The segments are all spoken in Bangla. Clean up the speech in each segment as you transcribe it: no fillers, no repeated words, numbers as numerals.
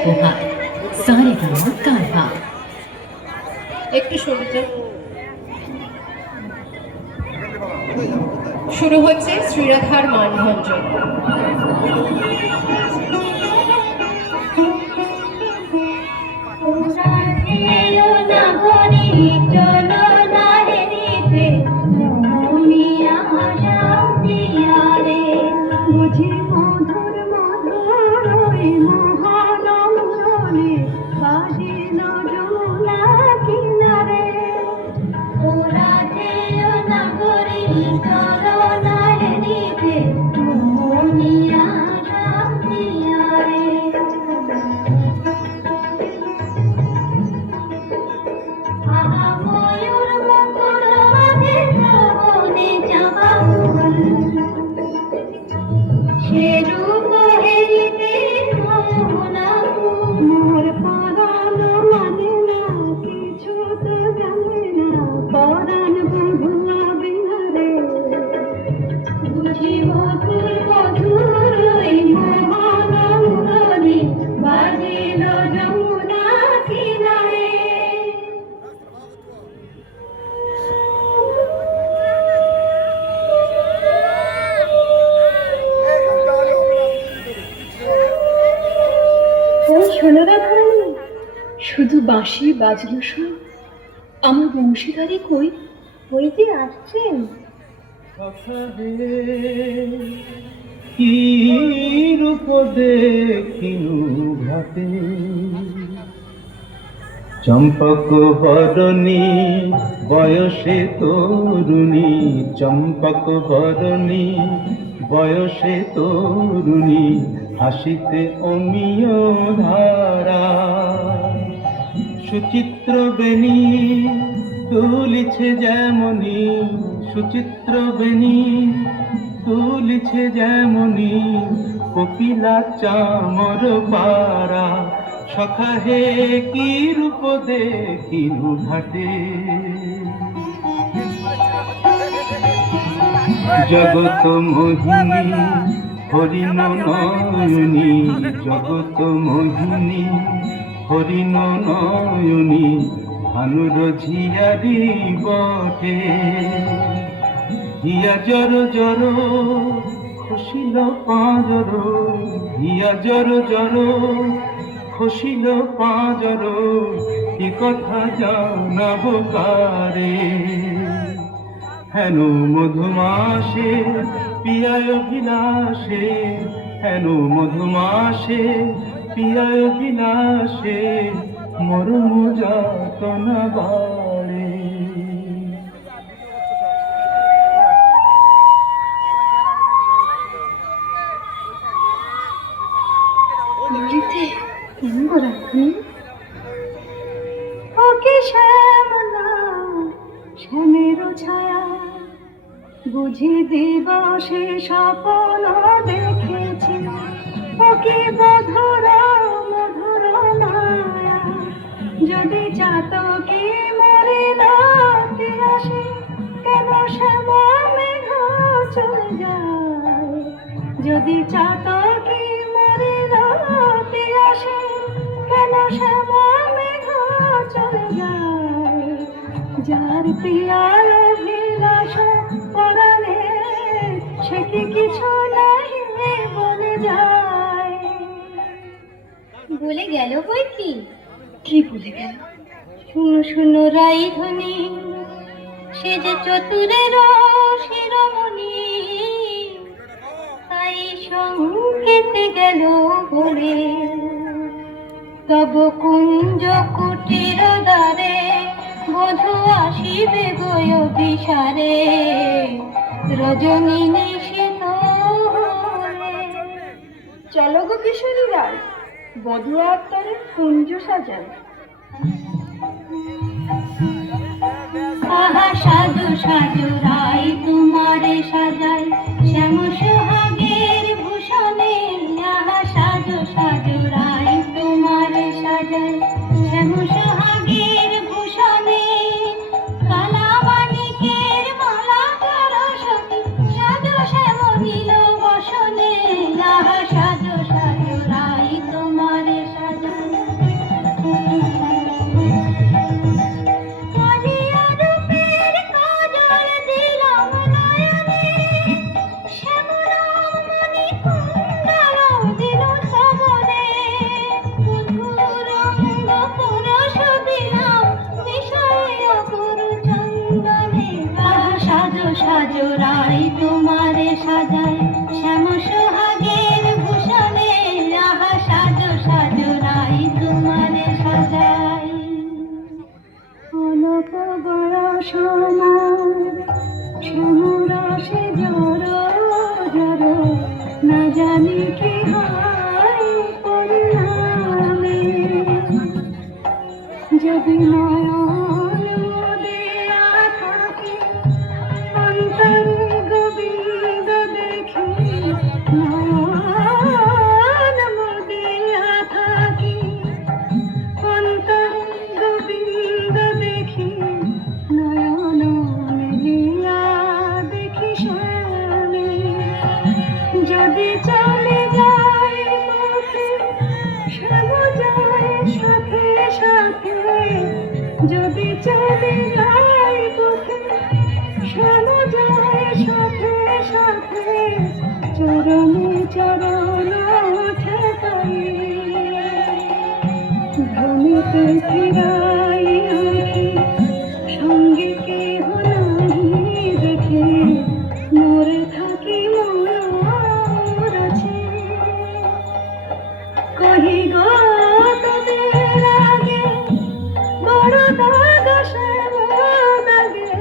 উপহার সারেগামা কারভা। একটু শুরুতে শুরু হচ্ছে শ্রীরাধার মানভঞ্জন। শুধু বাঁশি বাজল শোন, আমার বংশীধারী কই? ওই যে আসছেন। কি রূপ দেখিনু ঘাটে, চম্পক বরণী বয়সে তরুণী, চম্পক বরণী বয়সে তরুণী, হাসিতে অমিয় ধারা, সুচিত্র বেণী তুলিছে যেমনি, সুচিত্র বেণী তুলিছে যেমনি, কপিলা চামর পারা, সখা হে কি রূপ দেখিনু ঘাটে। জগত মোহিনী হরিণ নয়নী, জগত মোহিনী হরিণ নয়নী, ভানুর ঝিয়ারি বটে, হিয়া জর জর খসিল পাঁজর, হিয়া জর জর খসিল পাঁজর, কি কথা জানাব কারে, হেন মধুমাসে পিয়ায় বিলাসে, হেন মধুমাসে পিয়ায় বিলাসে, মরম যাতনা বাড়ে। ওকে শ্যামলা শ্যামের ছায়া, বুঝি দিবসে স্বপ্ন দেখেছি, ওকে মধুর মধুর মায়া, যদি চাতকে মরে রাতে আসে, কেন শ্যামা মেঘ চলে যায়, যদি চাতকে মরে রাতে আসে, কেন শ্যামা মেঘ চলে যায়, যার পিয়ার অভিলাষ পরাণে, সে কি কিছু নাই বলে যায়। বলে গেল বই কি? কি বলে গেল? শুনো শুনো রাই ধ্বনি, সে যে চতুরের শিরোমণি, তাই সংকেতে গেল বলে, তব কুঞ্জ কুটির দ্বারে বধূ আসিবে গয় বিসারে, রজনী নিশীথ হলে। চলো গো কিশোরী রায়, বধূ আত্মারে কুঞ্জ সাজায়। আহা সাজো সাজো রাই তোমারে সাজাই, শ্যাম সোহাগের ভূষণে, আহা সাজো সাজো রাই তোমারে সাজাই, শ্যাম সোহাগের ভূষণে, কালা মানিকের মালা করো সখী, সাজো শ্যাম নীল বসনে, আহা সাজো সাজো রাই তোমারে সাজাই। যদি নয়ন মোদিয়া থাকি, অন্তরে গোবিন্দ দেখি, নয়ন মোদিয়া থাকি, অন্তরে গোবিন্দ দেখি, নয়ন মেলিয়া দেখি শ্যামে। যদি চলে যায় মুখে, শ্যাম যায় সাথে সাথে, যদি চলে যায় মুখে, শ্যাম যায় সাথে সাথে, চরণে চরণ ঠেকাই, ভূমিতে ফিরাই আঁখি, সঙ্গে কেহ নাহি দেখে, মরে থাকি মর আছে। কহি গো তোদের আগে বড় দাগ শ্যাম দাগে,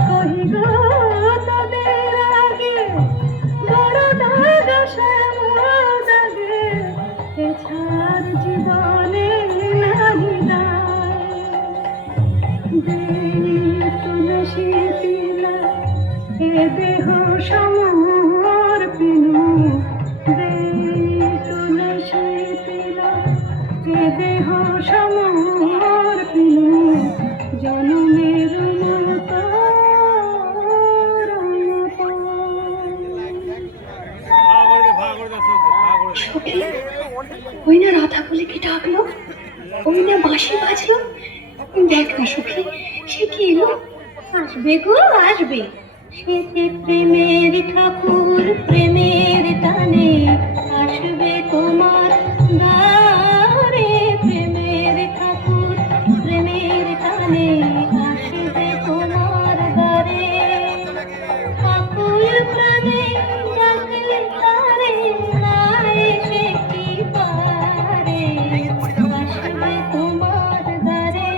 কহি গো তোদের আগে বড় দাগ শ্যাম দাগে, এছাড় জীবনে নাহি দায়। তুলসী তিলা এ দেহ সমর্পিনু, তুলসী তিলা এ দেহ সমর্পিনু, জনমের মতো সখী, ওই না রাধা বলে কি ডাকলো, ওই না বাঁশি বাজলো, দেখ না সখী, সে কি এলো? আসবে গো আসবে, সে যে প্রেমের ঠাকুর, প্রেমের টানে আসবে তোমার দ্বারে, প্রেমের ঠাকুর, প্রেমের টানে আসবে তোমার দ্বারে। আকুল প্রাণে ডাকলে তারে, না এসে কি পারে, আসবে তোমার দ্বারে।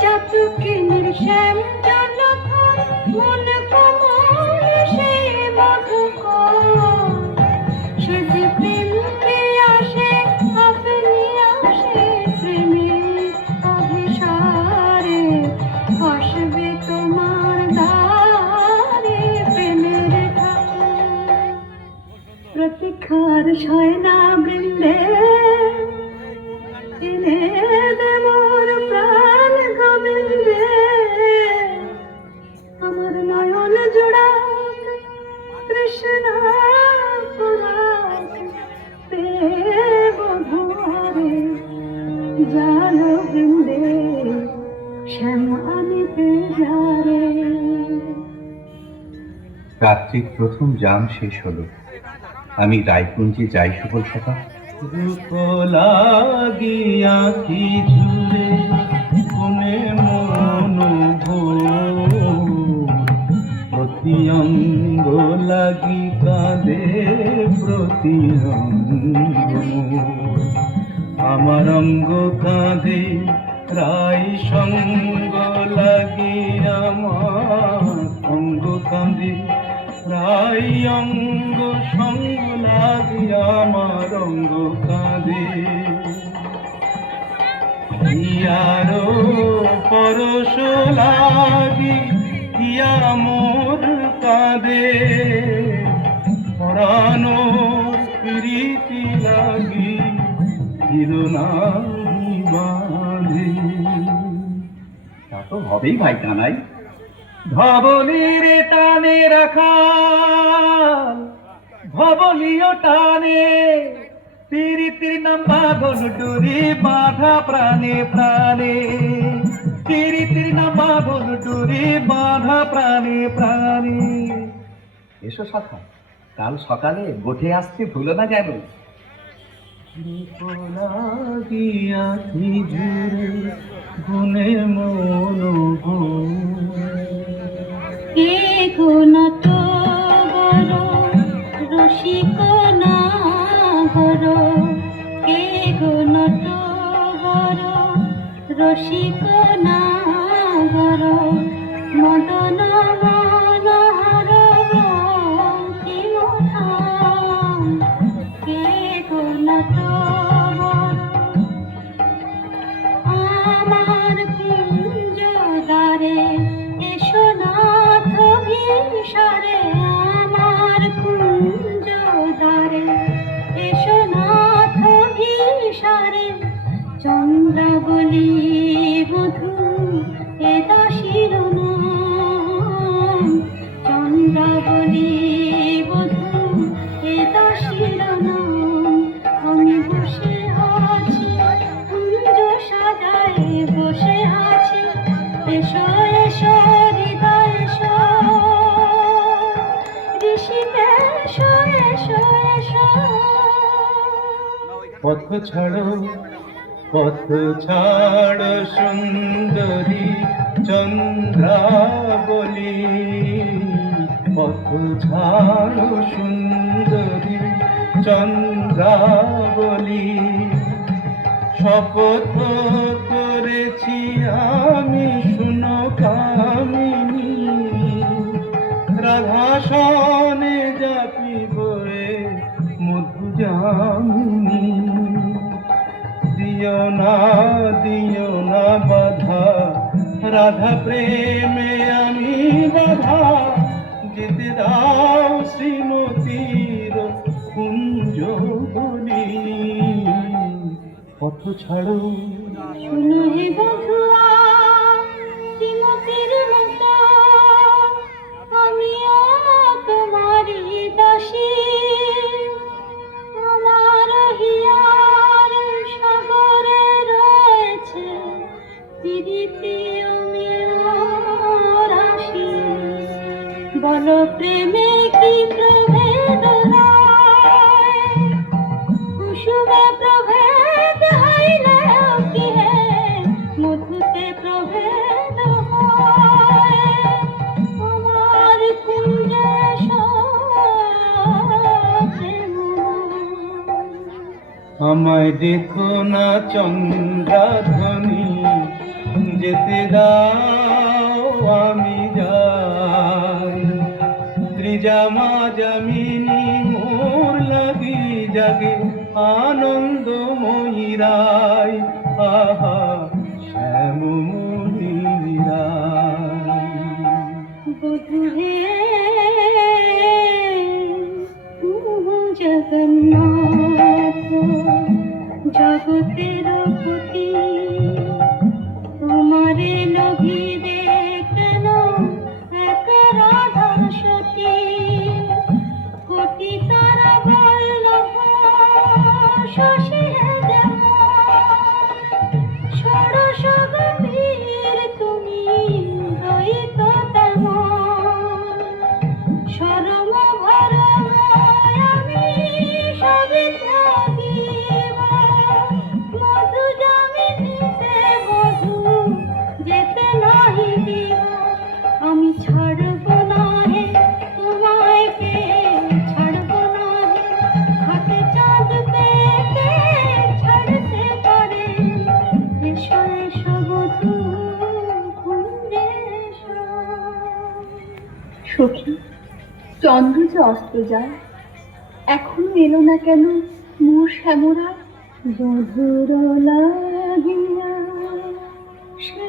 চাতকের শ্যাম জনথন, মন কমল সে মধুকর, সে যে প্রেম আসে আপনি আসে, প্রেমের অভিসারে আসবে তোমার দ্বারে, প্রেমের ঠাকুর। প্রতীক্ষার শয়না বৃন্দে এনে দে মোর প্রাণ গোবিন্দে, আমার নয়ন জোড়া তৃষ্ণা পুরাক দেব ভুয়ারে, জাল বৃন্দে শ্যাম আনিতে যারে। রাত্রির প্রথম জাম শেষ হলো, আমি রায়পুঞ্জে যাই সুবল সভা। রূপ লাগিয়া কি ঝুরে কোনে মন ভোর, প্রতি অঙ্গ লাগি কাঁদে প্রতি অঙ্গ, আমার অঙ্গ কাঁদে রাই সঙ্গ লাগি, আমার অঙ্গ কাঁদে রাই অঙ্গ সঙ্গ লাগি, আমার অঙ্গ কাঁদে। ইয়ারো পরশ লাগি ইয়া মোর কাঁদে, পরানো প্রীতি লাগি হিরোনাহি বাঁধে। তা তো হবেই ভাই কানাই। ধবলির টানে রাখাল, ধবলিও টানে, তিরিতির নাম বাঁধন ডুরি বাঁধা প্রাণে প্রাণে, তিরিতির নাম বাঁধন ডুরি বাঁধা প্রাণে প্রাণে। এসো সখা, কাল সকালে গোঠে আসতে ভুলো না যেন। লাগিয়া কি ঝুরে গুনে মন কে গো নত গর রসিক নাগর, কে গো নত গর রসিক নাগর, মদন মনোহর বঙ্কিম ধাম, কে গো নত গর। চন্দ্রাবলী বধূ এ দাসীর নাম, চন্দ্রাবলী বধূ এ দাসীর নাম। আমি বসে আছি কুঞ্জ সাজায় বসে আছি, এসো এসো হৃদয় এসো, ঋষিকে এসো এসো এসো। পথ ছাড়ো সুন্দরী চন্দ্রাবলী, পথ ছাড়ো সুন্দরী চন্দ্রাবলী। শপথ করেছি আমি শুনো কামিনী, রাধাসনে যাপিব এ মধু জামিনী। দিও না বাধা, রাধা প্রেমে আমি বাধা, যেতে দাও শ্রীমতীর কুঞ্জ বলি। পথ ছাড়ো শুনো হে বধুয়া শ্রীমতীর মতো, আমিও তোমারই দাসী। আমার হিয়ার সাগরে রয়েছে প্রীতি রাশি, বল প্রেমে কি প্রভেদ নাই, কুসুমে প্রভেদ হইলে কি হে, মধুতে প্রভেদ হয়। আমার কুঞ্জে আমায় দেখো না চন্দ্রাধ্বনি, যেতে দাও আমি যাই। ত্রিজামা জামিনী মোর লাগি জাগে আনন্দময়ী রায়, আহা শ্যামময়ী রায়। বধূ হে জগন্নাথ জগতের পতি, তোমারে লোভিবে কেন এক রাধা সতী। কোটি তারা বল্লভ শশী ষোড়শ গভীর তুমি দ্বৈত তেমন, শরম ভরম আমি সবই ত্যাগিব। মধু জামিনীতে বধূ যেতে নাহি দিব, আমি ছাড়ব না হে তোমায় কে ছাড়ব না হে, হাতে চাঁদ পেতে ছাড়তে পারে। এসো এসো বধূ কুঞ্জে এসো। সখী, চন্দ্র যে অস্ত যায়, এখনো এলো না কেন মোর শ্যামরা? বধুর লাগিয়া সে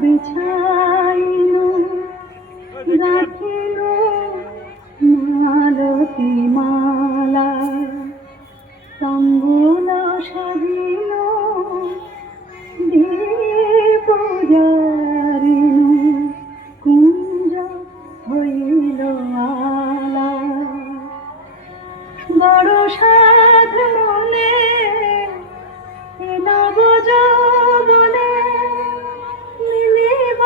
বিছাইল, গাঁথিল মালতী মালা, তাম্বুল সাজিল দীপ জারিল, কুঞ্জ হইল আলা। বড় সাধ মনে নব যৌবনে, মিলিব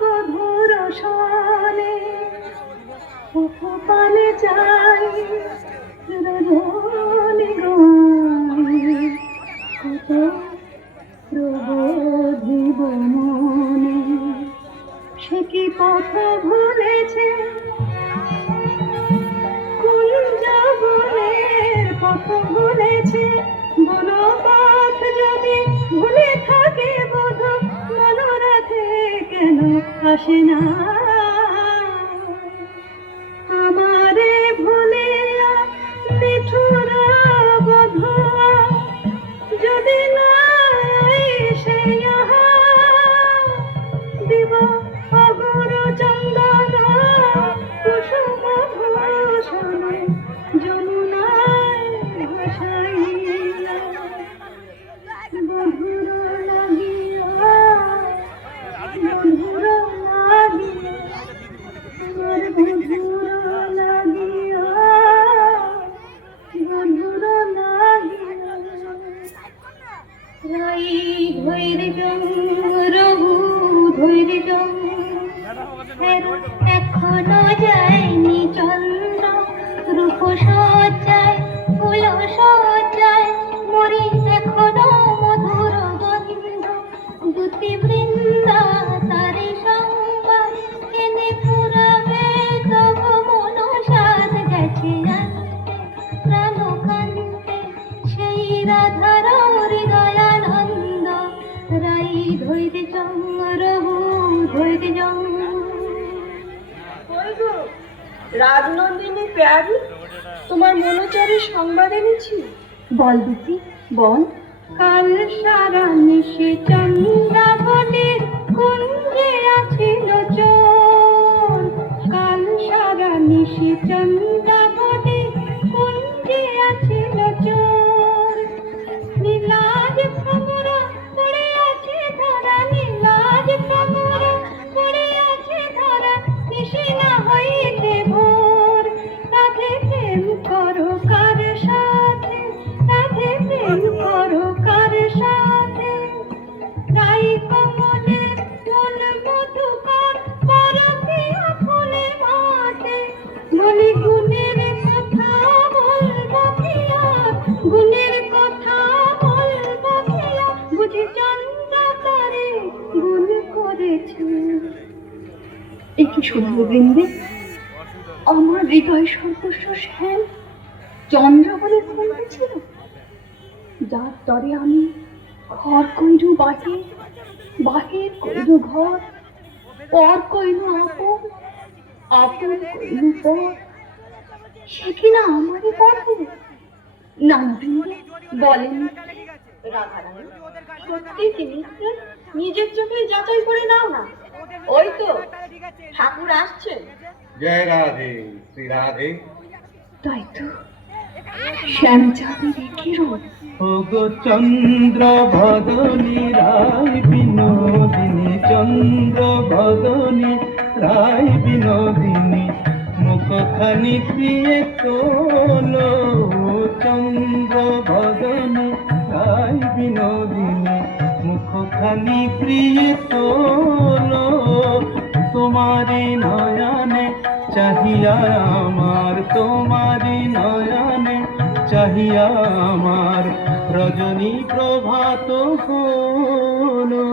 বধুর সনে। পানে চাই রজনী গাই, কত প্রবোধিব মনে। সে কি পথ ভুলেছে কুঞ্জ বনের পথ ভুলেছে, বলো পথ যদি ভুলে থাকে বধূ, মনোরথে কেন আসে না? আমারে ভুলিয়া নিঠুর বধূয়া, যদি না এসে ইহা দিব অগুর চন্দন কুসুম ভূষণে, যমুনায় ভাসাইয়া। রাই ধৈর্যং রঘু ধৈর্যং ফেরত এখনো যায়নি চন্দ্র রূপ সজ্জায় ফুল সজ্জায় মরি এখনো মধুর গন্ধ দুতি বৃন্দা তারি সংবাদ এনে পুরাবে তব মন সাধ গেছে জানতে প্রাণ কান্তে সেই রাধার হৃদয়ানন্দ রাই ধৈর্যং রঘু ধৈর্যং। কই গো রাজনন্দিনী প্যারি, তোমার মনোচারের সংবাদ এনেছি। বল দিদি বল। কাল সারা নিশে চন্দ্রাবলীর কুঞ্জে আছিল চোর, কাল সারা নিশে চন্দ্রাবলীর কুঞ্জে আছিল চোর। নীলাজ ভ্রমরা পড়ে আছে ধরা, নীলাজ ভ্রমরা পড়ে আছে ধরা, নিশে না হইতে ভোর। রাধে প্রেম করো কার সাথে, রাধে প্রেম করো কার সাথে। রাই কমলে মন মধুকর পরপিয়া ফুলে মাতে, বলি গুণের কথা বলবো কিয়া, গুণের কথা বলবো কিয়া, বুঝি চন্দ্রা তারে গুণ করেছে। এ কি শুনলো বৃন্দে? আমার হৃদয় সর্বস্ব শ্যাম চন্দ্র বলে ফুলতেছিল, যার তরে আমি ঘর কইরু বাহির, বাহির কইরু ঘর, পর কইরু আপন, আপন কইরু পর। সে কিনা আমারই পড়বে না বৃন্দে বলেন। রাধারানী সত্যি কি মিথ্যে নিজের চোখে যাচাই করে নাও না। ওই তো ঠাকুর আসছে। জয় রাধে শ্রী রাধে। তাই তো শ্যামচাঁদের কিরণ। ওগো চন্দ্র ভদনী রায় বিনোদিনী, চন্দ্র ভদনী রায় বিনোদিনী, মুখখানি প্রিয়ে তোলো। চন্দ্র ভদনী রায় বিনোদিনী, মুখখানি প্রিয়ে তোলো। তোমারি নয়নে চাহিয়া আমার, তোমারি নয়নে চাহিয়া আমার, রজনী প্রভাত হলো।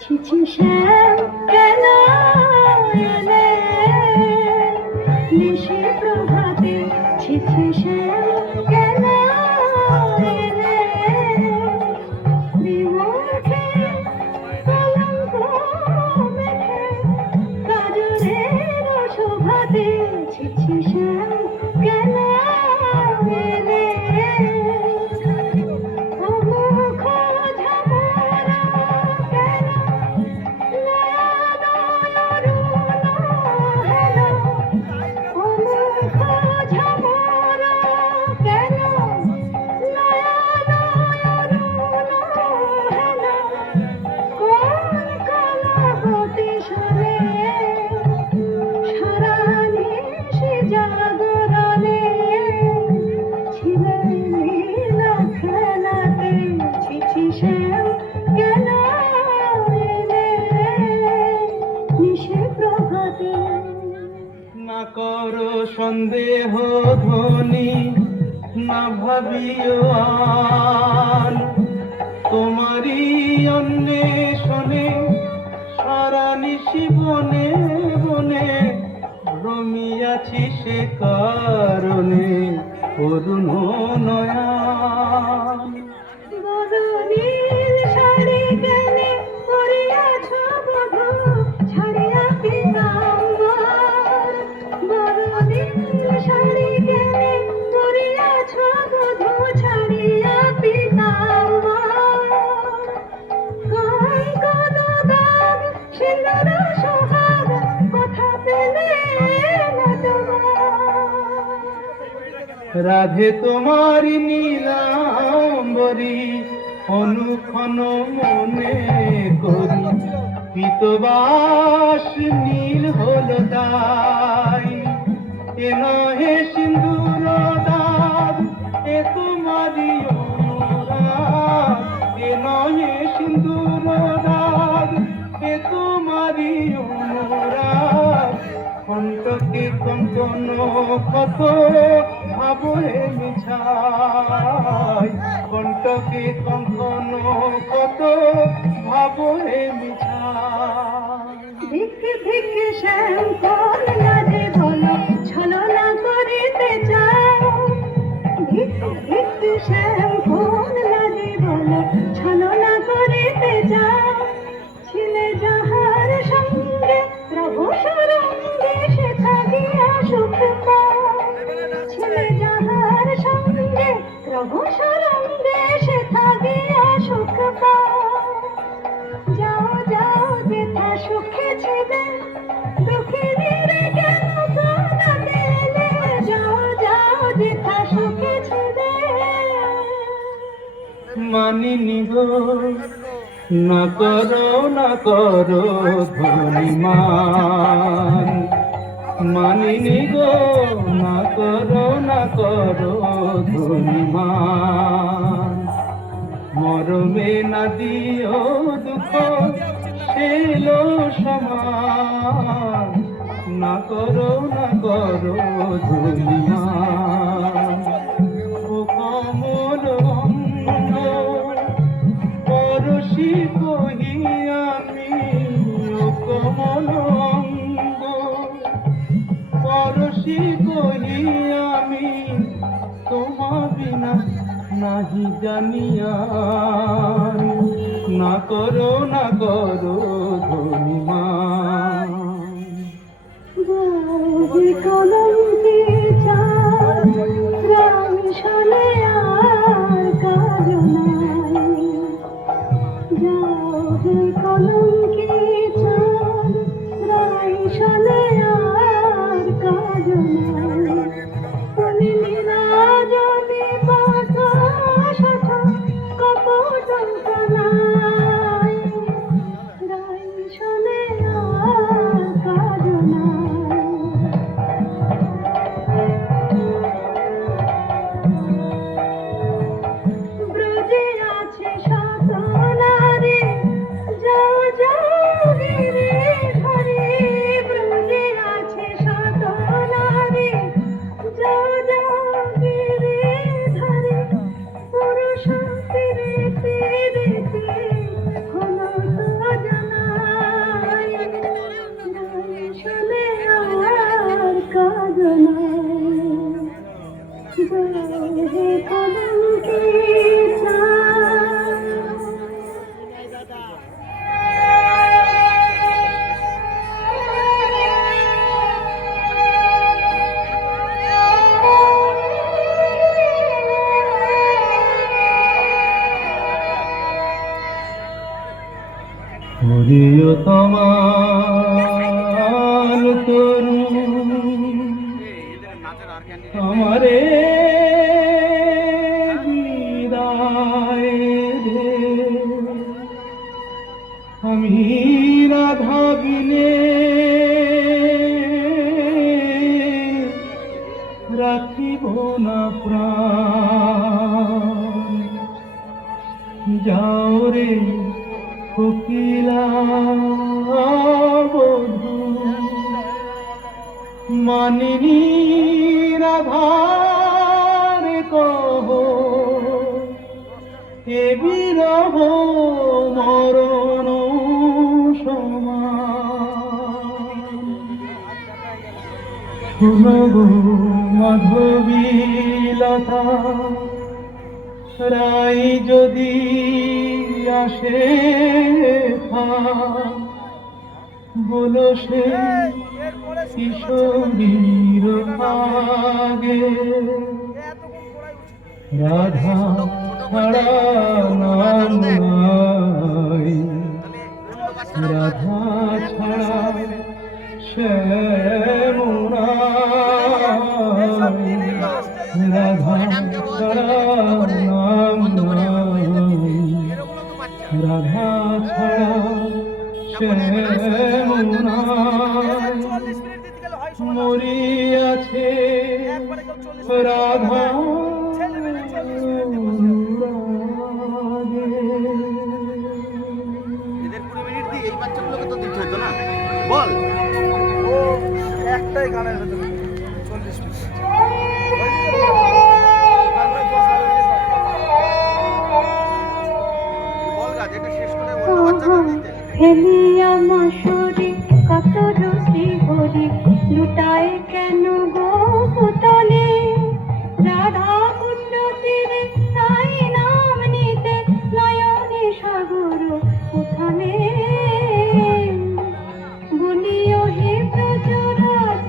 ছিছি শ্যাম কেন এলে নিশি প্রভাতে, ছিছি শ্যাম কেন এলে বিমুখে কলঙ্ক মেখে কাজলের শোভাতে, ছিছি শ্যাম কেন এলে ও মুখ ঝামরা কেন নয়ন অরুণ হেন, ও মুখ ঝামরা কেন নয়ন অরুণ হেন। কোন কলহতে শুনে সারা নিশি জাগরণে ছিলে লীলা খেলাতে, ছিছি শ্যাম কেন এলে নিশি প্রভাতে। না করো সন্দেহ ধ্বনি, না ভাবিও আর, তোমারই অন্বেষণে সারা নিশি বনে বনে ভ্রমিয়াছি, সে কারণে অরুণ নয়ন। বরনীল শাড়ি কেনে পরিয়াছ বধূ, ছাড়িয়া পীতাম্বর। বরনীল শাড়ি কেনে পরিয়াছ বধূ, ছাড়িয়া পীতাম্বর। কঙ্কণ দাগ সিন্দুর সোহাগ কথা পেলে না তোমার। রাধে তোমারি নীলাম্বরী অনুক্ষণ মনে করি, পীতবাস নীল হল তাই। এ নহে সিন্দুর দাগ, এ তোমারি অনুরাগ, জীবন কত ভাবরে মিছাই, কণ্ঠকে কঙ্কন কত ভাবরে মিছাই। ভিক্ষে ভিক্ষে শ্যাম কোন লাজে বলো ছলনা করিতে চাও, ভিক্ষে ভিক্ষে শ্যাম কোন লাজে বলো ছলনা করিতে চাও, ছিলে যাহার সঙ্গে প্রভু সরঙ্গে সে থাকিয়া সুখ পাও, ছিলে যাহার সঙ্গে প্রভু সরঙ্গে সে থাকিয়া সুখ পাও। যাও যাও যেথা সুখে ছিলে, দুঃখিনীরে কেন কাঁদাতে এলে, যাও যাও যেথা সুখে ছিলে। মানিনি গো না করো না করো ধনিমান, মানিনি গো না করো না করো ধনিমান। মরমে না দিও দুঃখ সেলো সমান, না করো ধনিমান। ও কমল অঙ্গ পরশি কহি আমি, ও কমল অঙ্গ পরশি কহি আমি, তোমা বিনা নাহি জানিয়া, না করো ধনিমান। যে কলঙ্কে চাঁদ রাম শোনে আর কাজ নাই, যাও যে কলঙ্কে চাঁদ রাম শোনে আর কাজ নাই, তুমি নিরাজনে পাতা শত কপট নাই, রাম শোনে আর কাজ নাই। ব্রজে আছে শত নারী, যাও যাও গিরে ধরে, ব্রজে আছে শত নারী, যাও যাও গিরে ধরে, পুরুষ ফিরেতে রেতে হলো তো জানাই, শুনে আর কাজ নাই। যে কলঙ্কে চাঁদ প্রিয়তমাল তরু আমারে বিদায় দে, আমি রাধা বিনে রাখিব না প্রাণ। যাও রে কোকিলা বধূ, মানিনী রাধার কহ, এ বিরহ মরণ সমান। শুনো গো মাধবী লতা, রাই যদি আসে বলো সে কিশোরীর আগে, রাধা ছাড়া নাম নাই, রাধা ছাড়া শ্যাম নাই, রাধা ছাড়া নাম নাই, রাধা ছাড়া শ্যাম নাই। মরিয়াছে রাধা এদের 20 মিনিট দিয়ে এই বাচ্চাগুলোকে তো দিতে হতো না, বল। ও একটাই গানের ভেতরে কাতর শ্রীহরি লুটায় কেন গো পুতলে রাধা কুণ্ড তীরে তাই নাম নিতে নয়নে সাগর উঠানে বলিও হে ব্রজরাজ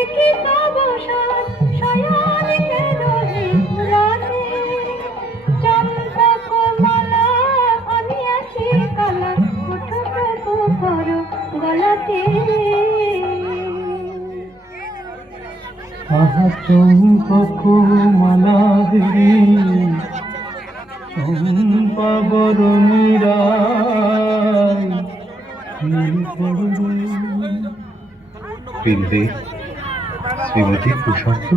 একি তব সাজ শয়ন কেন হে পুরাণে চম্পা কমলা আনিয়াছি কালা ওঠো কর গলাতে আহা চম্পক মালা দেবী চম্পা বরণীরা বৃন্দে শ্রীমতী কুসন্ত,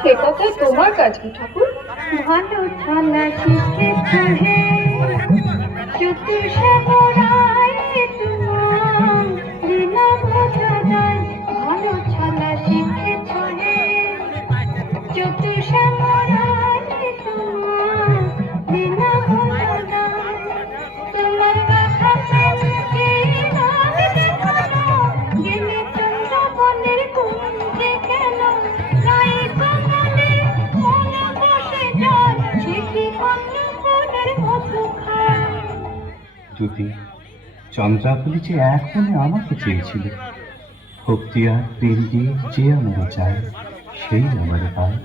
সে কথাই তোমার কাছে ঠাকুর। ভালো ছালা শিখেছ হে চতুর্শ্যামরায় তোমার লীলা বোঝা যায় ভালো ছালা শিখেছ হে চতুর্শ্যামরায় তোমার লীলা বোঝা যায় তোমার কথা প্রেমকে রাগ দেখানো গেলে চন্দ্রবনের কুঞ্জে কেন নাই কমলে মন বসে যায় সে কি অন্নপূর্ণের মতো খায় যদি চন্দ্রাবলী যে এক মনে আমাকে চেয়েছিল, ভক্তি আর প্রেম দিয়ে যে আমারে চায় সেই আমারে পায়।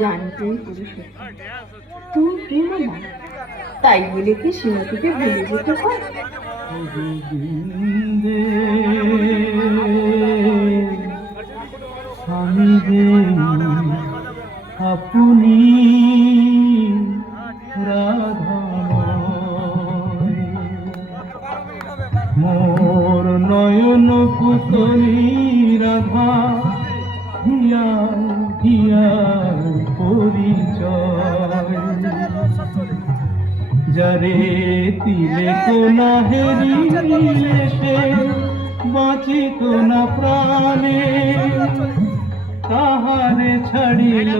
জানি তুমি পুরুষোত্তম, তুমি প্রেমময়, তাই বলে কি শ্রীমতীকে ভুলে যেতে হয়? গোবিন্দে আমি যে আপনি রাধা মোর নয়ন পুতলি রাধা হিয়া হিয়া পরিচয় যারে তিলে কোনা হেরিয়ে সে বাঁচিত না প্রাণে তাহারে ছাড়িল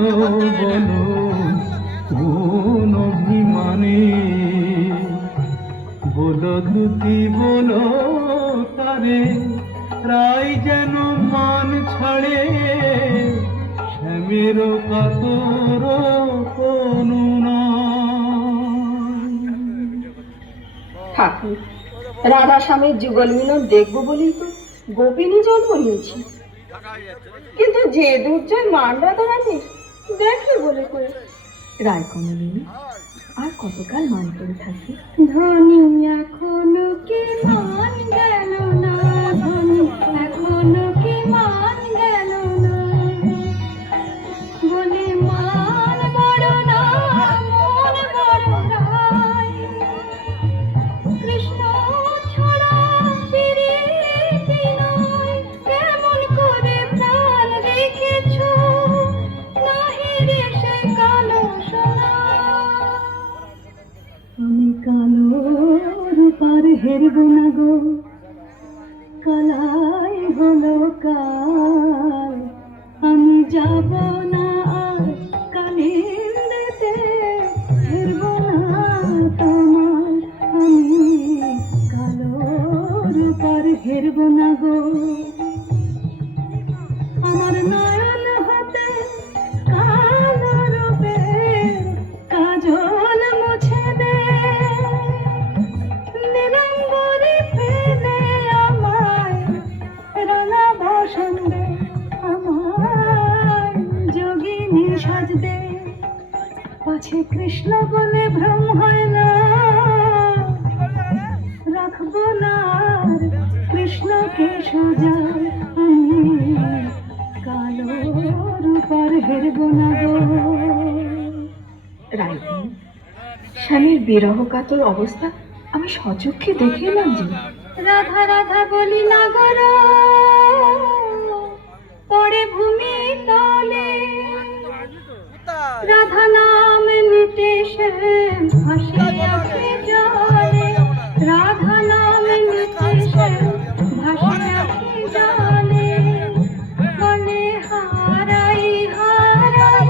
বলো কোন অভিমানে বলো দুটি বলো তারে রাই যেন মান ছাড়ে শ্যামের কাতর কোনো না ঠাকুর, রাধা স্বামীর যুগল মিলন দেখবো বলেই তো গোপিনী জন্ম নিয়েছি, কিন্তু যে দুর্জয় মান রাধা রানী দেখে বলে করে রায় কমলিনী আর কতকাল মান করে থাকি। ধনী এখনো কি মান গেল না ধনী এখনো কি মান গেল না বলে মান বড় না মন বড় নাই কৃষ্ণ ছড়া প্রীতি নয় কেমন করে প্রাণ রেখেছ নাহি রে সে কালো সোনা আমি কালো রূপার হেরব না গো কালাই হলো কাল আমি যাব না আর কালিন্দেতে হেরব না তোমার আমি কালো রূপার হেরব না গো আমার নয়ন হাতে কালো রূপের কাজল মুছে দে নিরঙ্গরে ফেলে আমায় রানা ভাষণ দে আমায় যোগিনী সাজ দে পাছে কৃষ্ণ বলে ভ্রম হয় না রাখবো না আর কৃষ্ণকে সোজায় আমি কালো রূপার হেরব না গো রায়দিন স্বামীর বিরহ কাতর অবস্থা আমি সচক্ষে দেখে এলাম যে। রাধা রাধা বলি নাগর পড়ে ভূমি তলে রাধা নাম নিতে সে ভাসে আখি জলে রাধা নাম নিতে সে ভাসে আখি জলে বলে হারাই হারাই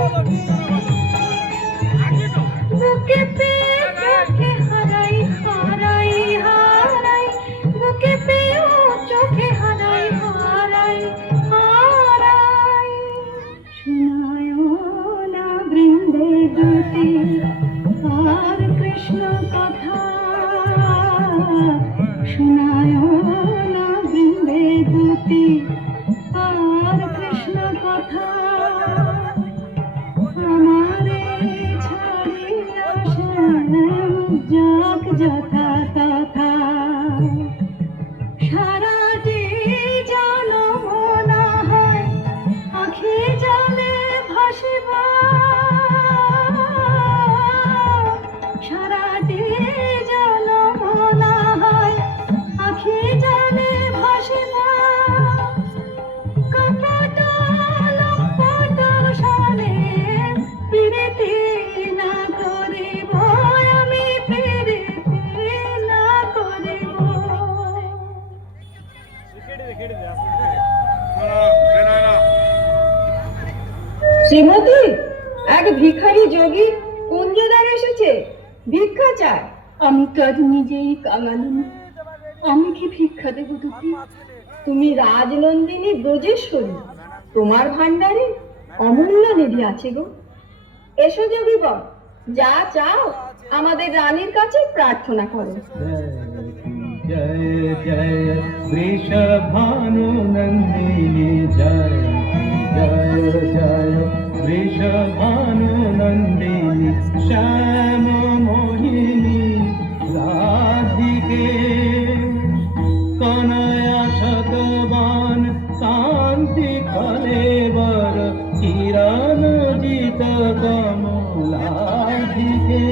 বুকে পেয়ে চোখে হারাই হারাই হারাই বুকে পেয়ে চোখে হারাই হারাই কৃষ্ণায় না বৃন্দে দুতি আর কৃষ্ণ কথা আমারে ছাড়িয়া শ্যাম যাক যথা তথা সারাটি জনম না হয় আখি জলে ভাসিবা সারাটি জনম না হয় আখি জলে ভাসিবা কপট লম্পট সনে পিরিতি না করিব আমি পিরিতি না করিব। শ্রীমতী, এক ভিখারি যোগী কুঞ্জদার এসেছে, ভিক্ষা চায়। আমি তো আজ নিজেই কাঙালিনী, আমি কি ভিক্ষা দেব দুটি? তুমি রাজনন্দিনী ব্রজেশ্বরী, তোমার ভান্ডারে অমূল্য নিধি আছে গো। এসো যোগী বর, যা চাও আমাদের রানীর কাছে প্রার্থনা করো। जय जय वृषभानुनन्दिनी जय जय जय वृषभानुनन्दिनी श्याम मोहिनी राधिके कनया शतवान कान्ति कलेवर किरण जित कमलाधिके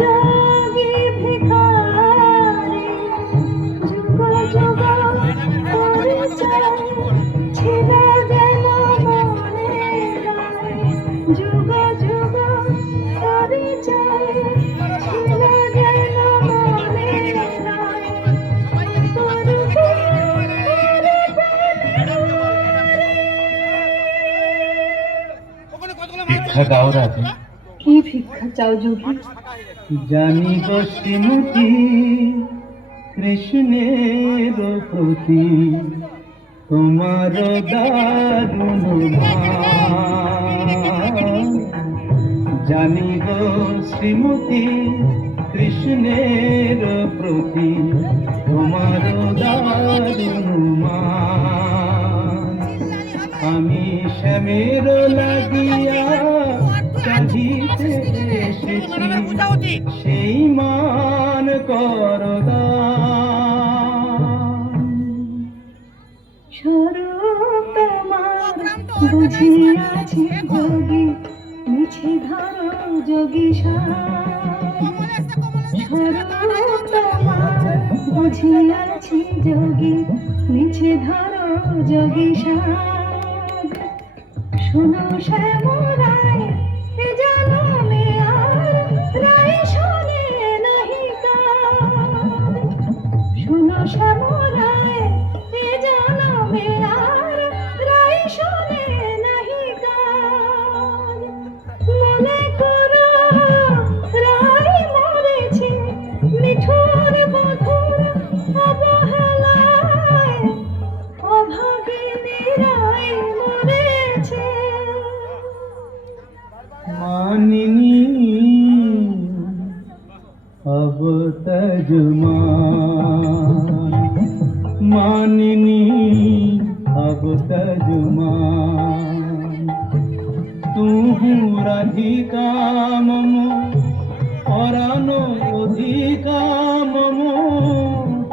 যোগী ভিখারি যুগ যুগ পরিচয় ছিল যেন মনে রায় যুগ যুগ পরিচয় ছিল যেন মনে রায় ভিক্ষা দাও রাধে। কি ভিক্ষা চাও যোগী? জানি গো শ্রীমতী কৃষ্ণের প্রতি তোমার দারুণ ভাব। জানি গো শ্রীমতী কৃষ্ণের প্রতি তোমার দারুণ মান। আমি শ্যামের লাগিয়া চাহিতে এসেছি সেই মান করদান। স্বরূপ তোমার বুঝিয়াছি যোগী মিছে ধরো যোগী স্বরূপ তোমার বুঝিয়াছি যোগী মিছে ধরো যোগী শোনো শ্যামরায় এ জনমে আর রায় শোনে নাহি কার। শোনো শ্যামরায় এ জনমে আর রায় শোনে নাহি কার। মনে করো রায় মরেছে মিঠুর বধুর অবহেলায় অভাগিনী রায় মরেছে। मानिनी अब तजमान मानिनी अब तजमान तू राधिका मम परानो अधिका मम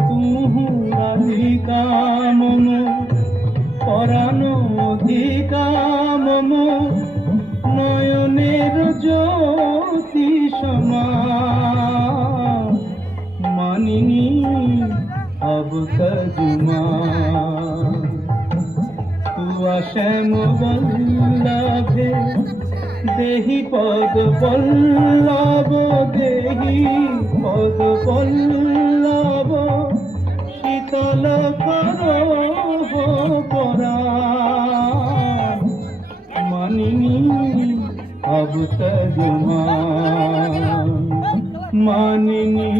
तू राधिका मम परानो अधिका मम নয়নের জ্যোতি সমান মানিনী अब तजुमान तू श्याम बल्लभे देहि पद बल्लभ देहि पद बल्लभ शीतल करो पराण मानिनी अब तजुमान मानिनी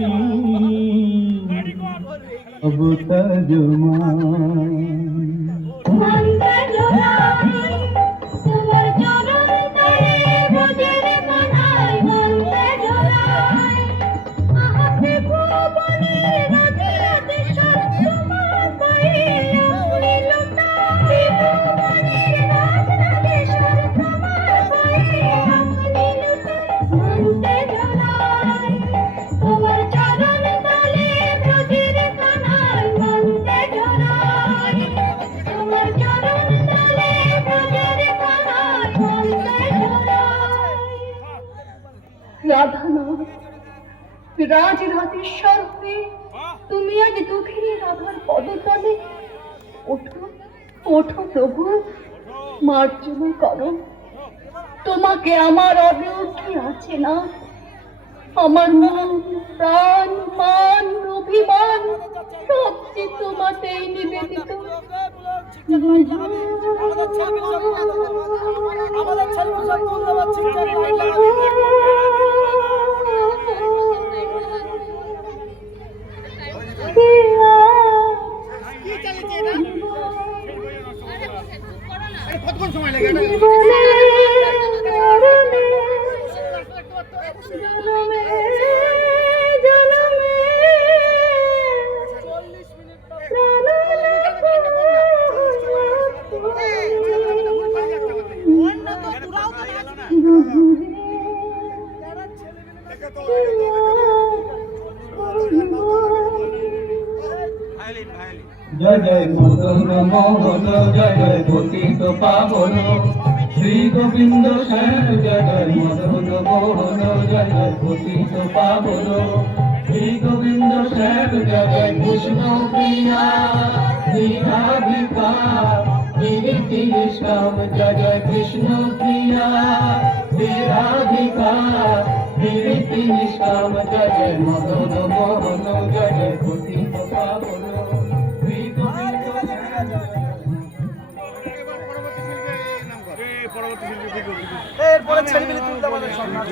अब तजुमान তোমার চরণ রাধা নয়, রাজরাজেশ্বর হয়ে তুমি আজ দুঃখী রাধার পদতলে ওঠো, ওঠো প্রভু, মার্জনা করো। তোমাকে আমার অবিরুদ্ধে আছে না, আমার মন, প্রাণ, মান, অভিমান সবচেয়ে তোমাতেই নিবেদিত। কতক্ষণ সময় লাগে এটা? জয় জয় মদন মোহন, জয় জয় পতিত পাবন, শ্রী গোবিন্দ শ্যাম জয় জয় মদন মোহন, জয় জয় পতিত পাবন, শ্রী গোবিন্দ শ্যাম জয় জয় কৃষ্ণ প্রিয়া রাধিকা গিরিতি শ্যাম জয় জয় কৃষ্ণ প্রিয়া রাধিকা গিরিতি শ্যাম জয় জয় মদন মোহন, জয় জয় পতিত পাবন। এরপরে ছেলে মিলে তুলতে আমাদের সব নাচ